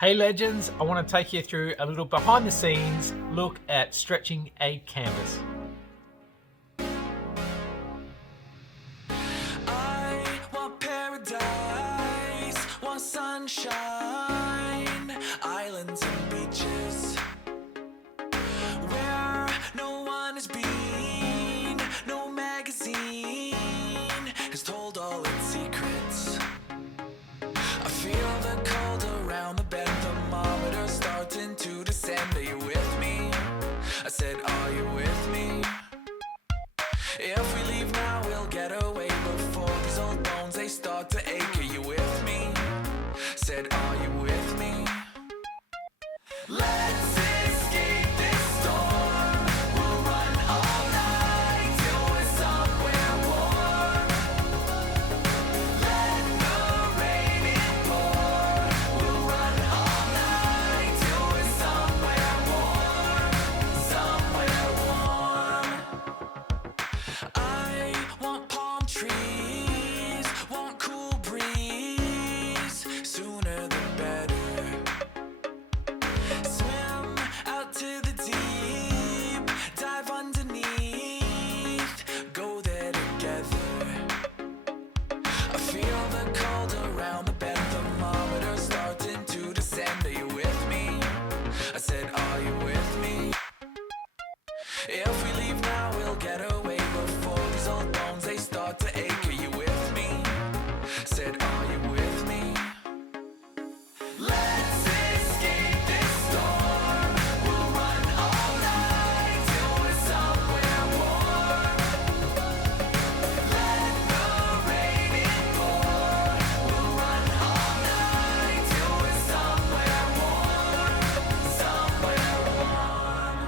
Hey legends, I want to take you through a little behind the scenes look at stretching a canvas. I want paradise, want sunshine, islands and beaches, where no one has been, no magazine has told all its secrets. I feel the cold around the bend, thermometer starting to descend. Are you with me? I said, are you with me? If we leave now, we'll get away before these old bones, they start to ache. Are you with me? Said, are you with me? Let's escape this storm. We'll run all night till we're somewhere warm. Let the rain in pour. We'll run all night till we're somewhere warm. I want palm trees, want cool breeze, sooner the better. Swim out to the deep, dive underneath, go there together. I feel the cold around the bend, thermometer starting to descend. Are you with me? I said, are you with me? If we leave now, we'll get away before these old bones, they start to ache. Are you with me? Said, are you with me? Let's escape this storm. We'll run all night till we're somewhere warm. Let the rain in pour. We'll run all night till we're somewhere warm. Somewhere warm.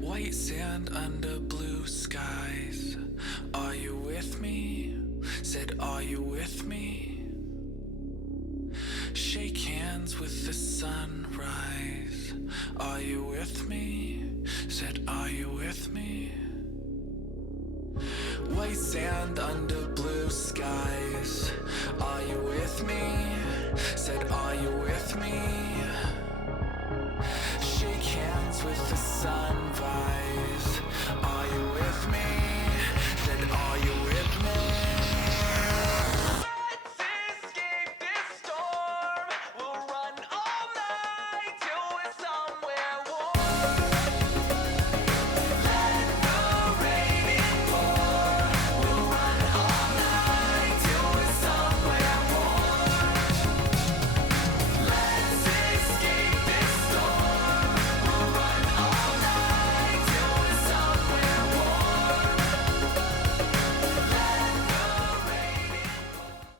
White sand under blue skies. Are you with me? Said, are you with me? Shake hands with the sunrise. Are you with me? Said, are you with me? White sand under blue skies. Are you with me? Said, are you with me? Shake hands with the sunrise. Are you with me?